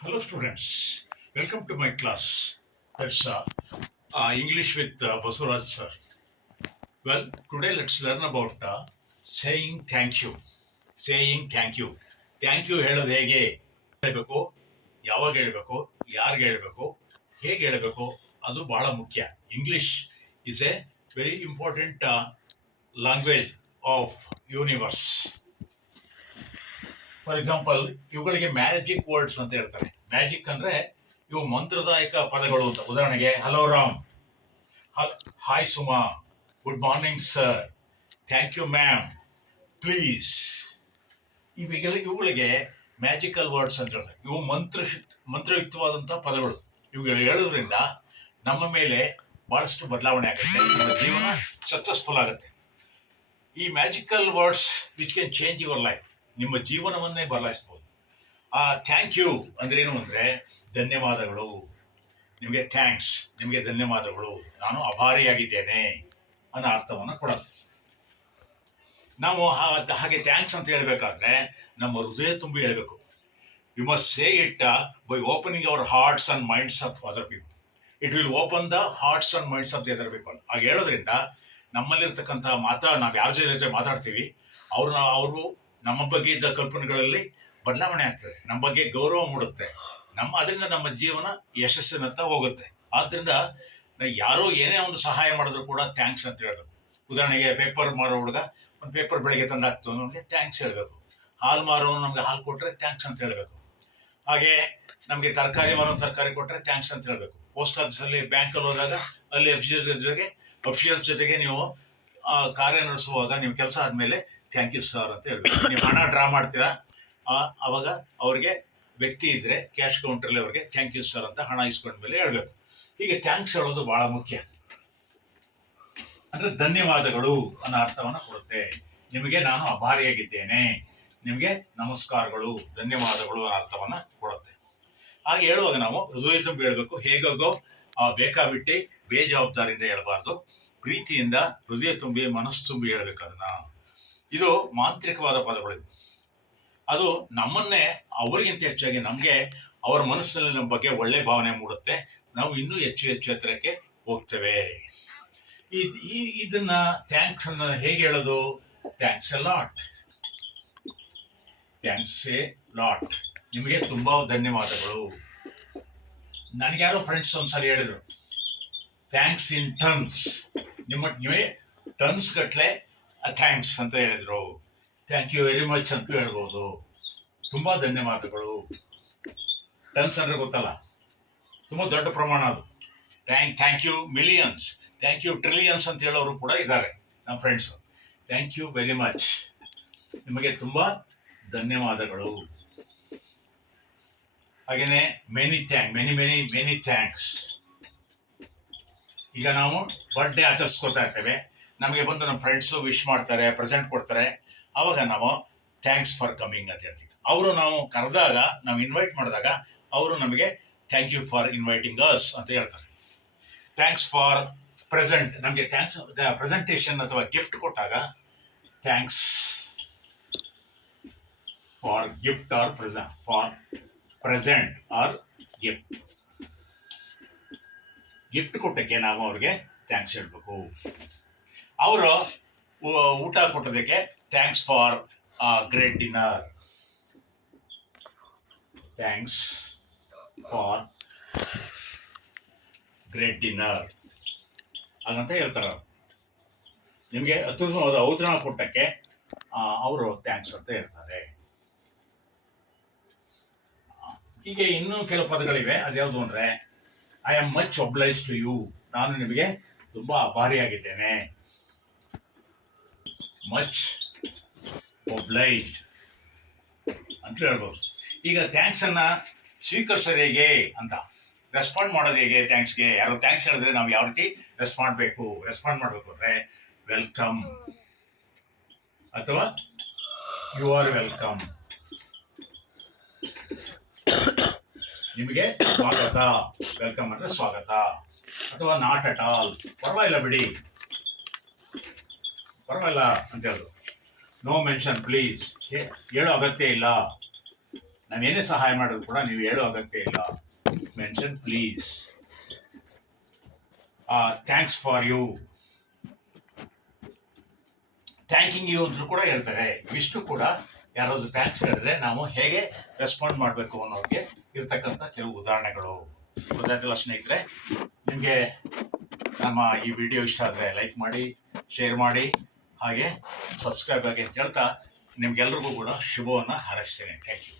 Hello, students. Welcome to my class. That's English with Basuraj sir. Well, today let's learn about saying thank you. Saying thank you. Thank you ಹೇಳೋದು ಹೇಗೆ ಹೇಳಬೇಕು, ಯಾವಾಗ ಹೇಳಬೇಕು, ಯಾರಿಗೆ ಹೇಳಬೇಕು, ಹೇಗೆ ಹೇಳಬೇಕು ಅದು ಬಹಳ ಮುಖ್ಯ. English is a very important language of universe. For example, ಇವುಗಳಿಗೆ ಮ್ಯಾಜಿಕ್ ವರ್ಡ್ಸ್ ಅಂತ ಹೇಳ್ತಾರೆ. ಮ್ಯಾಜಿಕ್ ಅಂದ್ರೆ ಇವು ಮಂತ್ರದಾಯಕ ಪದಗಳು ಅಂತ. ಉದಾಹರಣೆಗೆ hello Ram, hi Suma, good morning sir, thank you ma'am, please. ಇವುಗಳಿಗೆ ಮ್ಯಾಜಿಕಲ್ ವರ್ಡ್ಸ್ ಅಂತ ಹೇಳ್ತಾರೆ. ಇವು ಮಂತ್ರಯುಕ್ತವಾದಂತಹ ಪದಗಳು. ಇವುಗಳು ಹೇಳೋದ್ರಿಂದ ನಮ್ಮ ಮೇಲೆ ಬಹಳಷ್ಟು ಬದಲಾವಣೆ ಆಗುತ್ತೆ, ನಮ್ಮ ಜೀವನ ಸಕ್ಸಸ್ಫುಲ್ ಆಗುತ್ತೆ. ಈ magical words which can change your life, ನಿಮ್ಮ ಜೀವನವನ್ನೇ ಬದಲಾಯಿಸಬಹುದು. ಆ ಥ್ಯಾಂಕ್ ಯು ಅಂದ್ರೇನು ಅಂದರೆ ಧನ್ಯವಾದಗಳು, ನಿಮಗೆ ಥ್ಯಾಂಕ್ಸ್, ನಿಮಗೆ ಧನ್ಯವಾದಗಳು, ನಾನು ಅಭಾರಿಯಾಗಿದ್ದೇನೆ ಅನ್ನೋ ಅರ್ಥವನ್ನು ಕೊಡುತ್ತೆ. ನಾವು ಹಾಗೆ ಥ್ಯಾಂಕ್ಸ್ ಅಂತ ಹೇಳಬೇಕಾದ್ರೆ ನಮ್ಮ ಹೃದಯ ತುಂಬಿ ಹೇಳಬೇಕು. You must say it by opening our hearts and minds of other people. It will open the hearts and minds of the other people. ಹಾಗೆ ಹೇಳೋದ್ರಿಂದ ನಮ್ಮಲ್ಲಿರ್ತಕ್ಕಂಥ ನಾವು ಯಾರ ಜೊತೆ ಮಾತಾಡ್ತೀವಿ ಅವರು ನಮ್ಮ ಬಗ್ಗೆ ಇದ್ದ ಕಲ್ಪನೆಗಳಲ್ಲಿ ಬದಲಾವಣೆ ಆಗ್ತದೆ, ನಮ್ಮ ಬಗ್ಗೆ ಗೌರವ ಮೂಡುತ್ತೆ, ಅದರಿಂದ ನಮ್ಮ ಜೀವನ ಯಶಸ್ಸಿನತ್ತ ಹೋಗುತ್ತೆ. ಆದ್ದರಿಂದ ಯಾರೋ ಏನೇ ಒಂದು ಸಹಾಯ ಮಾಡಿದ್ರು ಕೂಡ ಥ್ಯಾಂಕ್ಸ್ ಅಂತ ಹೇಳ್ಬೇಕು. ಉದಾಹರಣೆಗೆ ಪೇಪರ್ ಮಾರೋ ಹುಡುಗ ಒಂದು ಪೇಪರ್ ಬೆಳಗ್ಗೆ ತಂದಾಕ್ತು, ನಮಗೆ ಥ್ಯಾಂಕ್ಸ್ ಹೇಳಬೇಕು. ಹಾಲು ಮಾರೋನು ನಮಗೆ ಹಾಲು ಕೊಟ್ಟರೆ ಥ್ಯಾಂಕ್ಸ್ ಅಂತ ಹೇಳಬೇಕು. ಹಾಗೆ ನಮಗೆ ತರಕಾರಿ ತರಕಾರಿ ಕೊಟ್ಟರೆ ಥ್ಯಾಂಕ್ಸ್ ಅಂತ ಹೇಳಬೇಕು. ಪೋಸ್ಟ್ ಆಫೀಸಲ್ಲಿ ಬ್ಯಾಂಕಲ್ಲಿ ಹೋದಾಗ ಅಲ್ಲಿ ಅಫಿಷಿಯಲ್ಸ್ ಜೊತೆಗೆ ನೀವು ಕಾರ್ಯ ನಡೆಸುವಾಗ ನೀವು ಕೆಲಸ ಆದಮೇಲೆ ಥ್ಯಾಂಕ್ ಯು ಸರ್ ಅಂತ ಹೇಳ್ಬೇಕು. ನೀವು ಹಣ ಡ್ರಾ ಮಾಡ್ತೀರಾ, ಅವಾಗ ಅವ್ರಿಗೆ ವ್ಯಕ್ತಿ ಇದ್ರೆ ಕ್ಯಾಶ್ ಕೌಂಟ್ರಲ್ಲಿ ಅವ್ರಿಗೆ ಥ್ಯಾಂಕ್ ಯು ಸರ್ ಅಂತ ಹಣ ಇಸ್ಕೊಂಡ್ಮೇಲೆ ಹೇಳ್ಬೇಕು. ಹೀಗೆ ಥ್ಯಾಂಕ್ಸ್ ಹೇಳೋದು ಬಹಳ ಮುಖ್ಯ. ಅಂದ್ರೆ ಧನ್ಯವಾದಗಳು ಅನ್ನೋ ಅರ್ಥವನ್ನು ಕೊಡುತ್ತೆ. ನಿಮಗೆ ನಾನು ಅಭಾರಿಯಾಗಿದ್ದೇನೆ, ನಿಮಗೆ ನಮಸ್ಕಾರಗಳು, ಧನ್ಯವಾದಗಳು ಅನ್ನೋ ಅರ್ಥವನ್ನ ಕೊಡುತ್ತೆ. ಹಾಗೆ ಹೇಳುವಾಗ ನಾವು ಹೃದಯ ತುಂಬಿ ಹೇಳ್ಬೇಕು. ಹೇಗಾಗೋ ಬೇಕಾಬಿಟ್ಟಿ ಬೇಜವಾಬ್ದಾರಿಯಿಂದ ಹೇಳ್ಬಾರ್ದು. ಪ್ರೀತಿಯಿಂದ ಹೃದಯ ತುಂಬಿ ಮನಸ್ಸು ತುಂಬಿ ಹೇಳ್ಬೇಕು ಅದನ್ನ. ಇದು ಮಾಂತ್ರಿಕವಾದ ಪದಗಳು. ಅದು ನಮ್ಮನ್ನೇ ಅವರಿಗಿಂತ ಹೆಚ್ಚಾಗಿ ನಮಗೆ ಅವರ ಮನಸ್ಸಿನಲ್ಲಿ ನಮ್ಮ ಬಗ್ಗೆ ಒಳ್ಳೆ ಭಾವನೆ ಮೂಡುತ್ತೆ. ನಾವು ಇನ್ನೂ ಹೆಚ್ಚು ಹೆಚ್ಚು ಎತ್ತರಕ್ಕೆ ಹೋಗ್ತೇವೆ. ಇದನ್ನ ಥ್ಯಾಂಕ್ಸ್ ಅನ್ನ ಹೇಗೆ ಹೇಳೋದು? Thanks A lot, thanks A lot, ನಿಮಗೆ ತುಂಬಾ ಧನ್ಯವಾದಗಳು. ನನಗೆ ಯಾರೋ ಫ್ರೆಂಡ್ಸ್ ಒಂದ್ಸರಿ ಹೇಳಿದ್ರು ಥ್ಯಾಂಕ್ಸ್ ಇನ್ ಟರ್ನ್ಸ್. ನೀವೇ ಟರ್ನ್ಸ್ ಗಟ್ಲೆ ಥ್ಯಾಂಕ್ಸ್ ಅಂತ ಹೇಳಿದ್ರು. ಥ್ಯಾಂಕ್ ಯು ವೆರಿ ಮಚ್ ಅಂತ ಹೇಳ್ಬೋದು. ತುಂಬಾ ಧನ್ಯವಾದಗಳು. ಟನ್ಸ್ ಅಂದ್ರೆ ಗೊತ್ತಲ್ಲ, ತುಂಬಾ ದೊಡ್ಡ ಪ್ರಮಾಣ ಅದು. Thank you millions, thank you trillions ಅಂತ ಹೇಳೋರು ಕೂಡ ಇದ್ದಾರೆ ನಮ್ಮ friends. Thank you very much, ನಿಮಗೆ ತುಂಬಾ ಧನ್ಯವಾದಗಳು. ಹಾಗೇನೆ ಮೆನಿ ಥ್ಯಾಂಕ್ಸ್. ಈಗ ನಾವು ಬರ್ಡೇ ಆಚರಿಸ್ಕೊತಾ ಇರ್ತೇವೆ, ನಮಗೆ ಬಂದು ನಮ್ಮ ಫ್ರೆಂಡ್ಸು ವಿಶ್ ಮಾಡ್ತಾರೆ, ಪ್ರೆಸೆಂಟ್ ಕೊಡ್ತಾರೆ. ಅವಾಗ ನಾವು ಥ್ಯಾಂಕ್ಸ್ ಫಾರ್ ಕಮಿಂಗ್ ಅಂತ ಹೇಳ್ತೀವಿ. ಅವರು ನಾವು ಕರೆದಾಗ, ನಾವು ಇನ್ವೈಟ್ ಮಾಡಿದಾಗ ಅವರು ನಮಗೆ thank you for inviting us ಅಂತ ಹೇಳ್ತಾರೆ. ಥ್ಯಾಂಕ್ಸ್ ಫಾರ್ ಪ್ರೆಸೆಂಟ್, ನಮಗೆ ಥ್ಯಾಂಕ್ಸ್ ಪ್ರೆಸೆಂಟೇಷನ್ ಅಥವಾ ಗಿಫ್ಟ್ ಕೊಟ್ಟಾಗ thanks for gift or present or gift. Gift ಕೊಟ್ಟಕ್ಕೆ ನಾವು ಅವ್ರಿಗೆ ಥ್ಯಾಂಕ್ಸ್ ಹೇಳ್ಬೇಕು. ಅವರು ಊಟ ಕೊಟ್ಟೋದಕ್ಕೆ thanks for great dinner, thanks for great dinner ಹಾಗಂತ ಹೇಳ್ತಾರೆ. ನಿಮಗೆ ಅತ್ಯುತ್ತಮವಾದ ಔತಣ ಕೊಟ್ಟಕ್ಕೆ ಅವರು ಥ್ಯಾಂಕ್ಸ್ ಅಂತ ಹೇಳ್ತಾರೆ. ಹೀಗೆ ಇನ್ನೂ ಕೆಲವು ಪದಗಳಿವೆ. ಅದ್ಯಾವುದು ಅಂದ್ರೆ I am much oblige to you, ನಾನು ನಿಮಗೆ ತುಂಬಾ ಅಭಾರಿಯಾಗಿದ್ದೇನೆ. ಮಚ್ ಒಬ್ಲೈಜ್ ಅಂತ ಹೇಳ್ಬೋದು. ಈಗ ಥ್ಯಾಂಕ್ಸ್ ಅನ್ನ ಸ್ವೀಕರಿಸೋದು ಹೇಗೆ ಅಂತ, ರೆಸ್ಪಾಂಡ್ ಮಾಡೋದು ಹೇಗೆ ಥ್ಯಾಂಕ್ಸ್ಗೆ? ಯಾರು ಥ್ಯಾಂಕ್ಸ್ ಹೇಳಿದ್ರೆ ನಾವು ಯಾವ ರೀತಿ ರೆಸ್ಪಾಂಡ್ ಮಾಡಬೇಕು ಅಂದ್ರೆ ವೆಲ್ಕಮ್ ಅಥವಾ ಯು ಆರ್ ವೆಲ್ಕಮ್, ನಿಮಗೆ ಸ್ವಾಗತ. ವೆಲ್ಕಮ್ ಅಂದ್ರೆ ಸ್ವಾಗತ. ಅಥವಾ ನಾಟ್ ಅಟ್ ಆಲ್, ಪರವಾಗಿಲ್ಲ ಬಿಡಿ, ಪರವಾಗಿಲ್ಲ ಅಂತ ಹೇಳೋದು. ನೋ ಮೆನ್ಷನ್ ಪ್ಲೀಸ್, ಹೇಳೋ ಅಗತ್ಯ ಇಲ್ಲ. ನಾವೇನೇ ಸಹಾಯ ಮಾಡೋದು ಕೂಡ ನೀವು ಹೇಳೋ ಅಗತ್ಯ ಇಲ್ಲ. Mention please, thanks for you, thanking you ಅಂದ್ರೂ ಕೂಡ ಹೇಳ್ತಾರೆ. ಇವಿಷ್ಟು ಕೂಡ ಯಾರಾದ್ರು ಥ್ಯಾಂಕ್ಸ್ ಹೇಳಿದ್ರೆ ನಾವು ಹೇಗೆ ರೆಸ್ಪಾಂಡ್ ಮಾಡಬೇಕು ಅನ್ನೋದಕ್ಕೆ ಇರ್ತಕ್ಕಂಥ ಕೆಲವು ಉದಾಹರಣೆಗಳು. ಗೊತ್ತಾಯ್ತಲ್ಲ ಸ್ನೇಹಿತರೆ? ನಿಮಗೆ ನಮ್ಮ ಈ ವಿಡಿಯೋ ಇಷ್ಟ ಆದರೆ ಲೈಕ್ ಮಾಡಿ, ಶೇರ್ ಮಾಡಿ, ಹಾಗೆ ಸಬ್ಸ್ಕ್ರೈಬ್ ಆಗಿ ಅಂತ ಹೇಳ್ತಾ ನಿಮ್ಗೆಲ್ರಿಗೂ ಕೂಡ ಶುಭವನ್ನು ಹಾರೈಸ್ತೇನೆ. Thank you.